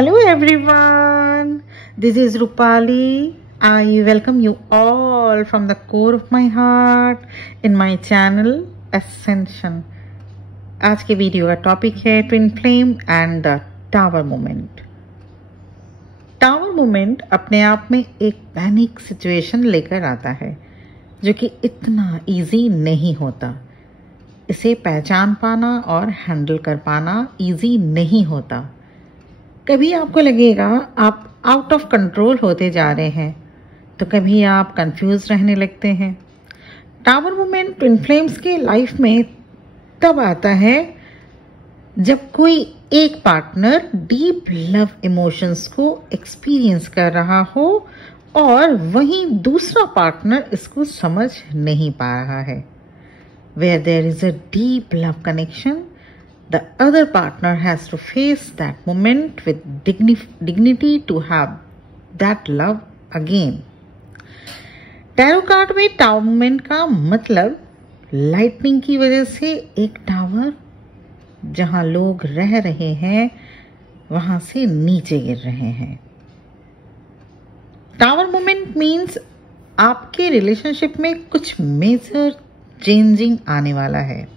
Hello everyone, this is Rupali. I welcome you all from the core of my heart in my channel Ascension. आज के video का topic है twin flame and the tower moment. Tower moment अपने आप में एक panic situation लेकर आता है जो कि इतना इजी नहीं होता। इसे पहचान पाना और हैंडल कर पाना इजी नहीं होता। कभी आपको लगेगा आप आउट ऑफ कंट्रोल होते जा रहे हैं, तो कभी आप कंफ्यूज रहने लगते हैं। टावर मोमेंट ट्विन फ्लेम्स के लाइफ में तब आता है जब कोई एक पार्टनर डीप लव इमोशंस को एक्सपीरियंस कर रहा हो और वहीं दूसरा पार्टनर इसको समझ नहीं पा रहा है। Where there is a deep love connection, the other partner has to face that moment with dignity to have that love again. Tarot card में टावर मोमेंट का मतलब लाइटनिंग की वजह से एक टावर जहां लोग रह रहे हैं वहां से नीचे गिर रहे हैं। टावर मोमेंट मीन्स आपके रिलेशनशिप में कुछ मेजर चेंजिंग आने वाला है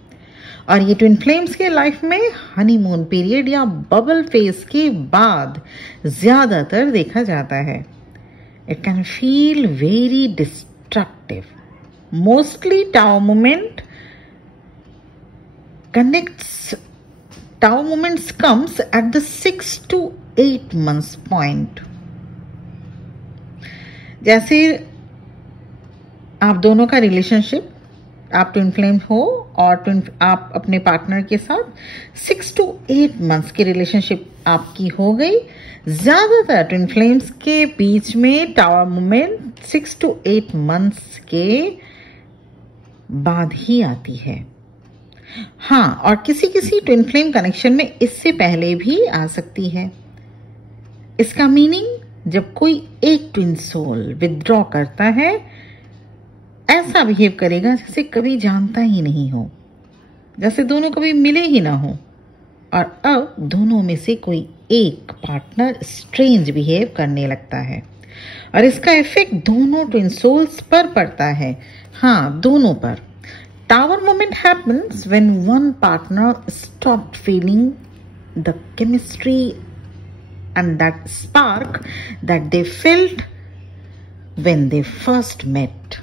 और ये ट्विन फ्लेम्स के लाइफ में हनीमून पीरियड या बबल फेज के बाद ज्यादातर देखा जाता है। It can feel very destructive. Mostly tower moments comes at the 6 to 8 months point. जैसे आप दोनों का रिलेशनशिप, आप ट्विन फ्लेम हो और आप अपने पार्टनर के साथ 6 to 8 months की रिलेशनशिप आपकी हो गई। ज्यादातर ट्विन फ्लेम्स के बीच में टावर मोमेंट 6 to 8 months के बाद ही आती है। हाँ, और किसी किसी ट्विन फ्लेम कनेक्शन में इससे पहले भी आ सकती है। इसका मीनिंग जब कोई एक ट्विन सोल विथड्रॉ करता है ऐसा बिहेव करेगा जैसे कभी जानता ही नहीं हो, जैसे दोनों कभी मिले ही ना हो, और अब दोनों में से कोई एक पार्टनर स्ट्रेंज बिहेव करने लगता है और इसका इफेक्ट दोनों ट्विन सोल्स पर पड़ता है। हाँ, दोनों पर। Tower moment happens when one partner stopped feeling the chemistry and that spark that they felt when they first met.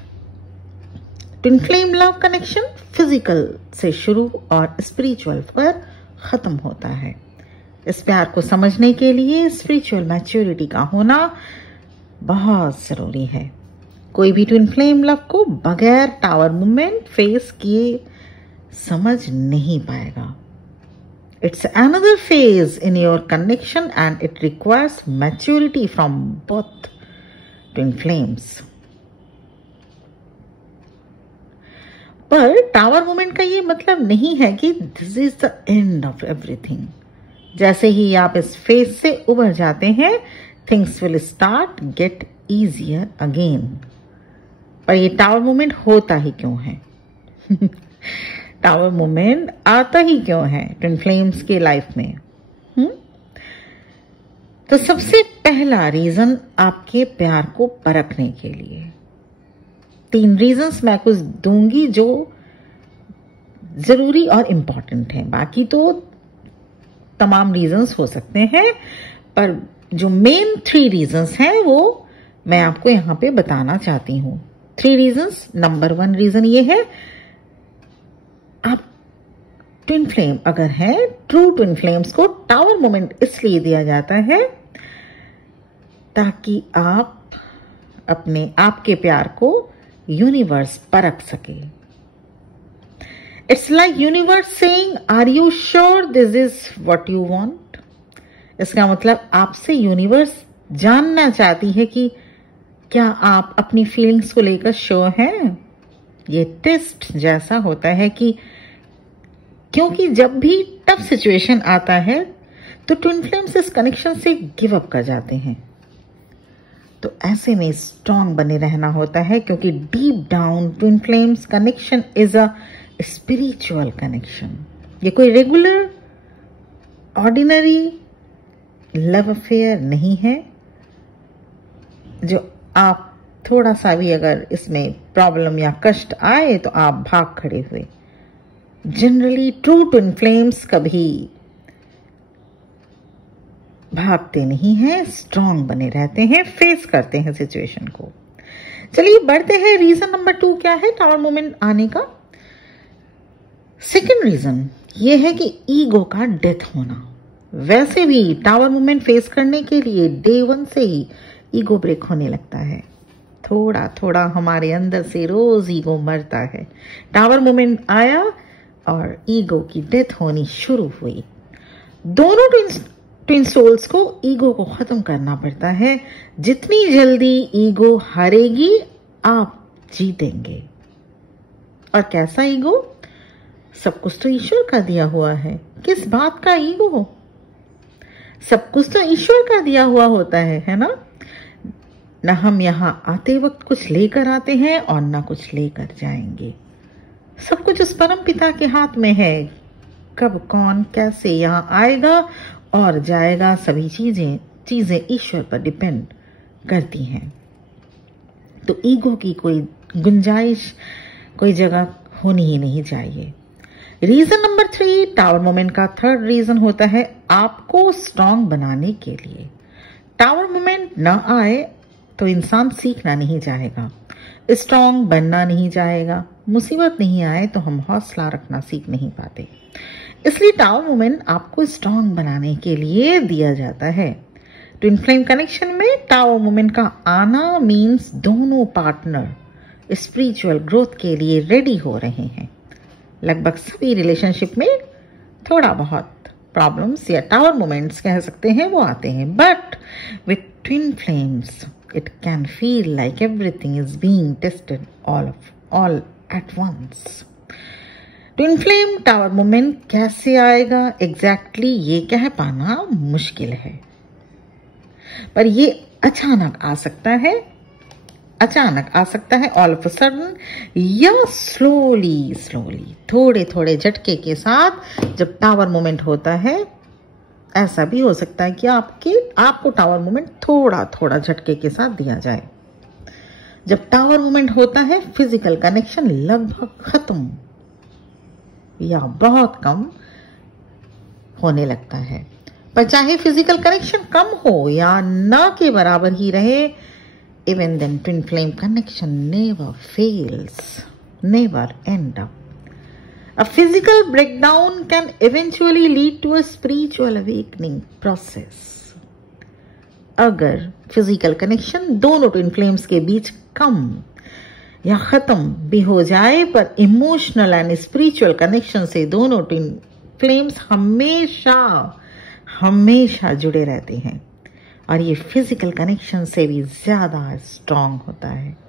Twin flame love connection physical से शुरू और स्पिरिचुअल पर खत्म होता है। इस प्यार को समझने के लिए स्पिरिचुअल मैच्योरिटी का होना बहुत जरूरी है। कोई भी ट्विन फ्लेम लव को बगैर टावर मोमेंट फेस किए समझ नहीं पाएगा। It's another phase in your connection and it requires maturity from both twin flames. पर टावर मोमेंट का ये मतलब नहीं है कि this is the end of everything. जैसे ही आप इस फेज से उबर जाते हैं, things will start get easier again. पर ये टावर मोमेंट होता ही क्यों है? टावर मोमेंट आता ही क्यों है ट्विन फ्लेम्स के लाइफ में? तो सबसे पहला रीजन आपके प्यार को परखने के लिए 3 रीजंस मैं कुछ दूंगी जो जरूरी और इम्पॉर्टेंट है। बाकी तो तमाम रीजंस हो सकते हैं, पर जो मेन 3 रीजंस हैं वो मैं आपको यहां पे बताना चाहती हूं। 3 रीजंस। नंबर 1 रीजन ये है, आप ट्विन फ्लेम अगर हैं, ट्रू ट्विन फ्लेम्स को टावर मोमेंट इसलिए दिया जाता है ताकि आप अपने आपके प्यार को यूनिवर्स परख सके। It's like universe saying, are you sure this is what you want? इसका मतलब आपसे यूनिवर्स जानना चाहती है कि क्या आप अपनी फीलिंग्स को लेकर श्योर हैं। ये टेस्ट जैसा होता है कि क्योंकि जब भी टफ सिचुएशन आता है तो ट्विन फ्लेम्स इस कनेक्शन से गिव अप कर जाते हैं। तो ऐसे में स्ट्रांग बने रहना होता है, क्योंकि deep down twin flames connection is a spiritual connection. ये कोई रेगुलर ऑर्डिनरी लव अफेयर नहीं है जो आप थोड़ा सा भी अगर इसमें प्रॉब्लम या कष्ट आए तो आप भाग खड़े हुए। जनरली ट्रू ट्विन फ्लेम्स कभी भागते नहीं हैं, स्ट्रांग बने रहते हैं, फेस करते हैं सिचुएशन को। चलिए बढ़ते हैं। रीजन नंबर 2 क्या है टावर मोमेंट आने का? सेकेंड रीजन ये है कि ईगो का डेथ होना। वैसे भी टावर मोमेंट फेस करने के लिए डे 1 से ही ईगो ब्रेक होने लगता है। थोड़ा थोड़ा हमारे अंदर से रोज ईगो मरता है। टावर मोमेंट आया और ईगो की डेथ होनी शुरू हुई। दोनों ट्विन सोल्स को ईगो को खत्म करना पड़ता है। जितनी जल्दी ईगो हारेगी आप जीतेंगे। और कैसा ईगो? सब कुछ तो ईश्वर का दिया हुआ है। किस बात का ईगो? सब कुछ तो ईश्वर का दिया हुआ होता है ना? न हम यहाँ आते वक्त कुछ लेकर आते हैं और न कुछ लेकर जाएंगे। सब कुछ उस परम पिता के हाथ में है। कब कौन कैसे यहाँ आएगा और जाएगा, सभी चीजें ईश्वर पर डिपेंड करती हैं। तो ईगो की कोई गुंजाइश, कोई जगह होनी ही नहीं चाहिए। रीजन नंबर 3 टावर मोमेंट का थर्ड रीजन होता है आपको स्ट्रांग बनाने के लिए। टावर मोमेंट न आए तो इंसान सीखना नहीं चाहेगा, स्ट्रांग बनना नहीं चाहेगा। मुसीबत नहीं आए तो हम हौसला रखना सीख नहीं पाते। इसलिए टावर मोमेंट आपको स्ट्रांग बनाने के लिए दिया जाता है। ट्विन फ्लेम कनेक्शन में टावर मोमेंट का आना मीन्स दोनों पार्टनर स्पिरिचुअल ग्रोथ के लिए रेडी हो रहे हैं। लगभग सभी रिलेशनशिप में थोड़ा बहुत प्रॉब्लम्स या टावर मोमेंट्स कह सकते हैं वो आते हैं, but with twin flames it can feel like everything is being tested all at once. Twin flame tower moment कैसे आएगा एग्जैक्टली ये कह पाना मुश्किल है, पर ये अचानक आ सकता है ऑल ऑफ अ सडन या स्लोली थोड़े थोड़े झटके के साथ। जब टावर मोमेंट होता है ऐसा भी हो सकता है कि आपको टावर मोमेंट थोड़ा थोड़ा झटके के साथ दिया जाए। जब टावर मोमेंट होता है फिजिकल कनेक्शन लगभग खत्म या बहुत कम होने लगता है। पर चाहे फिजिकल कनेक्शन कम हो या ना के बराबर ही रहे, even then twin flame connection never fails, never end up. A physical breakdown can eventually lead to a spiritual awakening process. अगर फिजिकल कनेक्शन दोनों ट्विन फ्लेम्स के बीच कम या खत्म भी हो जाए, पर इमोशनल एंड स्पिरिचुअल कनेक्शन से दोनों ट्विन फ्लेम्स हमेशा जुड़े रहते हैं और ये फिजिकल कनेक्शन से भी ज्यादा स्ट्रांग होता है।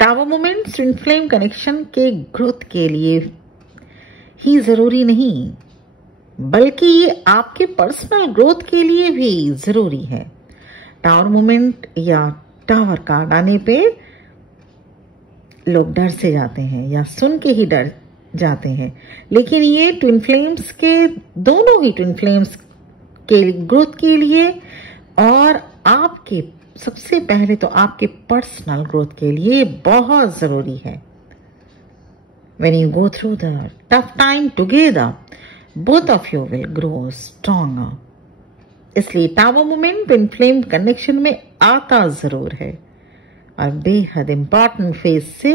Tower moment twin flame connection के ग्रोथ के लिए ही जरूरी नहीं, बल्कि ये आपके पर्सनल ग्रोथ के लिए भी जरूरी है। टावर मोमेंट या टावर कार्ड आने पे लोग डर से जाते हैं या सुन के ही डर जाते हैं, लेकिन ये ट्विन फ्लेम्स के दोनों ही ट्विन फ्लेम्स के ग्रोथ के लिए और आपके सबसे पहले तो आपके पर्सनल ग्रोथ के लिए बहुत जरूरी है। When you go through the tough time together, both of you will grow stronger. इसलिए tower moment twin flame connection में आता जरूर है और बेहद इंपॉर्टेंट फेज से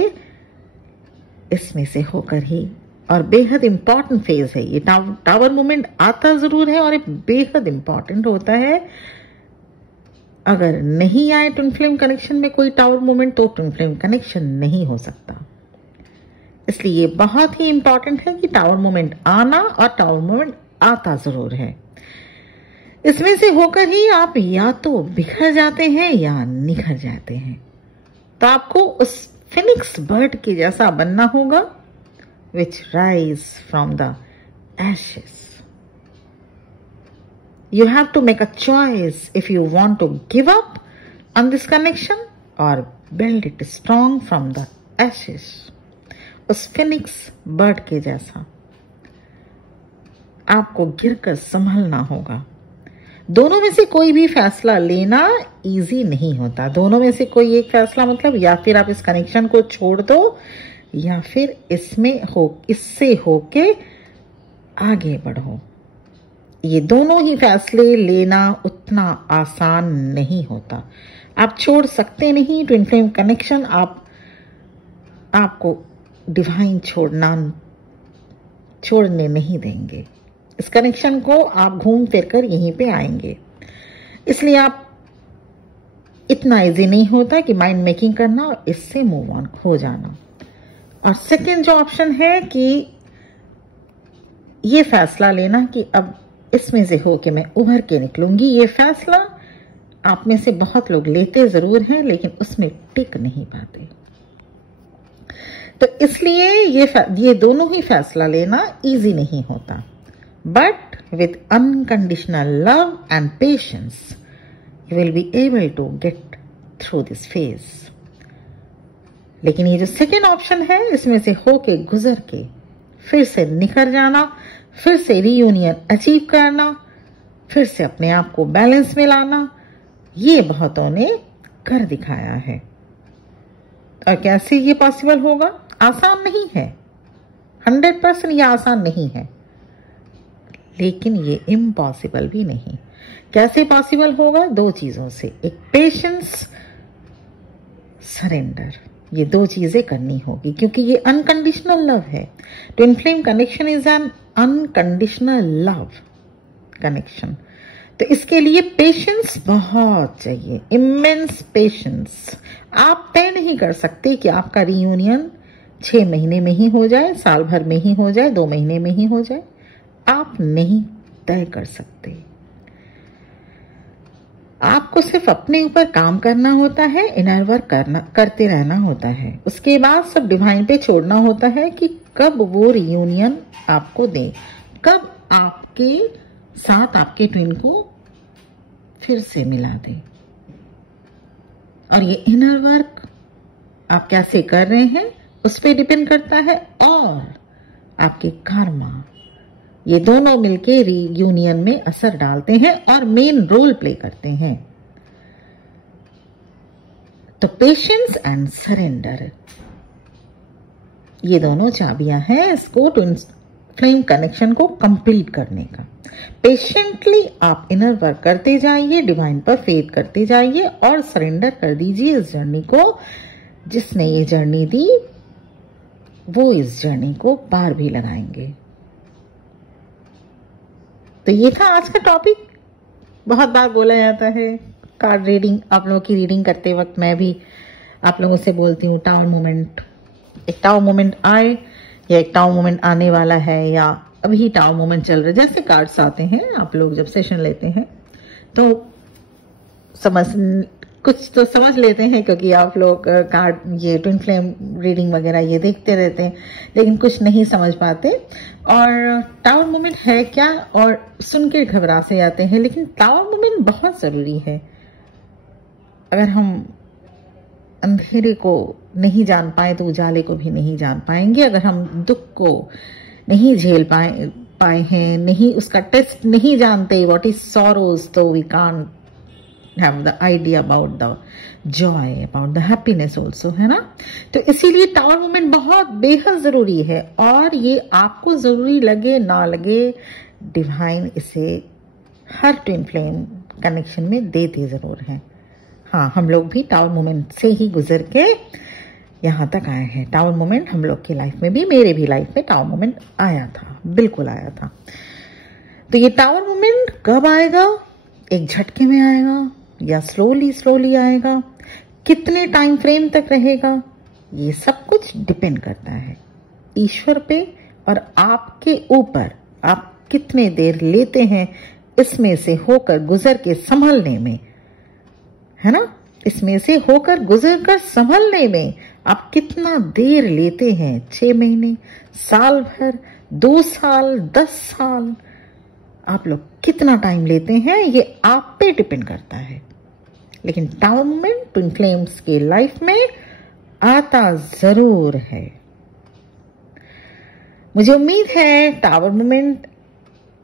इसमें से होकर ही, और बेहद इंपॉर्टेंट फेज है ये। टावर मोमेंट आता जरूर है और ये बेहद इंपॉर्टेंट होता है। अगर नहीं आए ट्विन फ्लेम कनेक्शन में कोई टावर मोमेंट तो ट्विन फ्लेम कनेक्शन नहीं हो सकता। इसलिए ये बहुत ही इंपॉर्टेंट है कि टावर मोमेंट आना और टावर मोमेंट आता जरूर है। इसमें से होकर ही आप या तो बिखर जाते हैं या निखर जाते हैं। तो आपको उस फिनिक्स बर्ड के जैसा बनना होगा, which rise from the ashes. You have to make a choice if you want to give up on this connection or build it strong from the ashes. उस फिनिक्स बर्ड के जैसा आपको गिरकर संभलना होगा दोनों में से कोई भी फैसला लेना इजी नहीं होता। दोनों में से कोई एक फैसला मतलब या फिर आप इस कनेक्शन को छोड़ दो या फिर इससे होके आगे बढ़ो। ये दोनों ही फैसले लेना उतना आसान नहीं होता। आप छोड़ सकते नहीं ट्विन फ्लेम कनेक्शन, आपको डिवाइन छोड़ने नहीं देंगे। इस कनेक्शन को आप घूम फिर कर यहीं पे आएंगे। इसलिए आप इतना इजी नहीं होता कि माइंड मेकिंग करना और इससे मूव ऑन हो जाना। और सेकंड जो ऑप्शन है कि ये फैसला लेना कि अब इसमें से होके मैं उभर के निकलूंगी, ये फैसला आप में से बहुत लोग लेते जरूर हैं लेकिन उसमें टिक नहीं पाते। तो इसलिए ये दोनों ही फैसला लेना इजी नहीं होता। But with unconditional love and patience you will be able to get through this phase. लेकिन ये जो सेकेंड ऑप्शन है, इसमें से होके गुजर के फिर से निखर जाना, फिर से रीयूनियन अचीव करना, फिर से अपने आप को बैलेंस में लाना, ये बहुतों ने कर दिखाया है। और कैसे ये पॉसिबल होगा? आसान नहीं है, 100% ये आसान नहीं है, लेकिन ये इम्पॉसिबल भी नहीं। कैसे पॉसिबल होगा? दो चीजों से, एक पेशेंस, सरेंडर, ये दो चीजें करनी होगी क्योंकि ये अनकंडीशनल लव है। Twin flame connection is an unconditional love connection. तो इसके लिए पेशेंस बहुत चाहिए, इमेंस पेशेंस। आप तय नहीं कर सकते कि आपका रीयूनियन 6 महीने में ही हो जाए, साल भर में ही हो जाए, 2 महीने में ही हो जाए। आप नहीं तय कर सकते। आपको सिर्फ अपने ऊपर काम करना होता है, इनर वर्क करते रहना होता है। उसके बाद सब डिवाइन पे छोड़ना होता है कि कब वो रियूनियन आपको दे, कब आपके साथ आपके ट्विन को फिर से मिला दे। और ये इनर वर्क आप कैसे कर रहे हैं उस पर डिपेंड करता है, और आपके कर्मा, ये दोनों मिलके रीयूनियन में असर डालते हैं और मेन रोल प्ले करते हैं। तो पेशेंस एंड सरेंडर, ये दोनों चाबियां हैं इसको ट्विन फ्लेम कनेक्शन को कंप्लीट करने का। पेशेंटली आप इनर वर्क करते जाइए, डिवाइन पर फेथ करते जाइए और सरेंडर कर दीजिए इस जर्नी को। जिसने ये जर्नी दी वो इस जर्नी को पार भी लगाएंगे। तो ये था आज का टॉपिक। बहुत बार बोला जाता है कार्ड रीडिंग, आप लोगों की रीडिंग करते वक्त मैं भी आप लोगों से बोलती हूँ टावर मोमेंट, एक टावर मोमेंट आए या एक टावर मोमेंट आने वाला है या अभी टावर मोमेंट चल रहा है। जैसे कार्ड्स आते हैं, आप लोग जब सेशन लेते हैं तो कुछ तो समझ लेते हैं क्योंकि आप लोग कार्ड, ये ट्विन फ्लेम रीडिंग वगैरह ये देखते रहते हैं, लेकिन कुछ नहीं समझ पाते। और टावर मोमेंट है क्या, और सुन के घबरा से जाते हैं, लेकिन टावर मोमेंट बहुत ज़रूरी है। अगर हम अंधेरे को नहीं जान पाए तो उजाले को भी नहीं जान पाएंगे। अगर हम दुख को नहीं झेल पाए हैं, नहीं उसका टेस्ट नहीं जानते, व्हाट इज सॉरोज, तो we can't have the idea about the joy, about the happiness also, है ना। तो इसीलिए टावर मोमेंट बहुत बेहद जरूरी है, और ये आपको जरूरी लगे ना लगे, डिवाइन इसे हर ट्विन फ्लेम कनेक्शन में देते जरूर हैं। हाँ, हम लोग भी टावर मोमेंट से ही गुजर के यहाँ तक आए हैं। टावर मोमेंट हम लोग की लाइफ में भी, मेरे भी लाइफ में टावर मोमेंट आया था, बिल्कुल आया था। तो ये टावर मोमेंट कब आएगा? एक झटके में आएगा या स्लोली आएगा? कितने टाइम फ्रेम तक रहेगा? ये सब कुछ डिपेंड करता है ईश्वर पे और आपके ऊपर। आप कितने देर लेते हैं इसमें से होकर गुजर के संभलने में, है ना। इसमें से होकर गुजर कर संभलने में आप कितना देर लेते हैं? 6 महीने, साल भर, 2 साल, 10 साल, आप लोग कितना टाइम लेते हैं ये आप पे डिपेंड करता है। लेकिन टावर मोमेंट ट्विन फ्लेम्स की लाइफ में आता जरूर है। मुझे उम्मीद है tower moment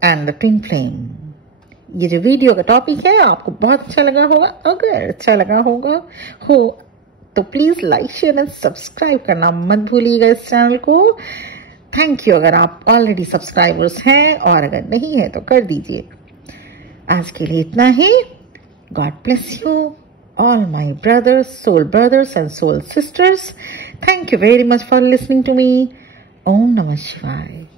and the twin flame ये जो वीडियो का टॉपिक है आपको बहुत अच्छा लगा होगा। अगर अच्छा लगा होगा तो please like share and subscribe करना मत भूलिएगा इस चैनल को। थैंक यू अगर आप ऑलरेडी सब्सक्राइबर्स हैं, और अगर नहीं है तो कर दीजिए। आज के लिए इतना ही। God bless you all my brothers and soul sisters. Thank you very much for listening to me. Om Namah Shivaya.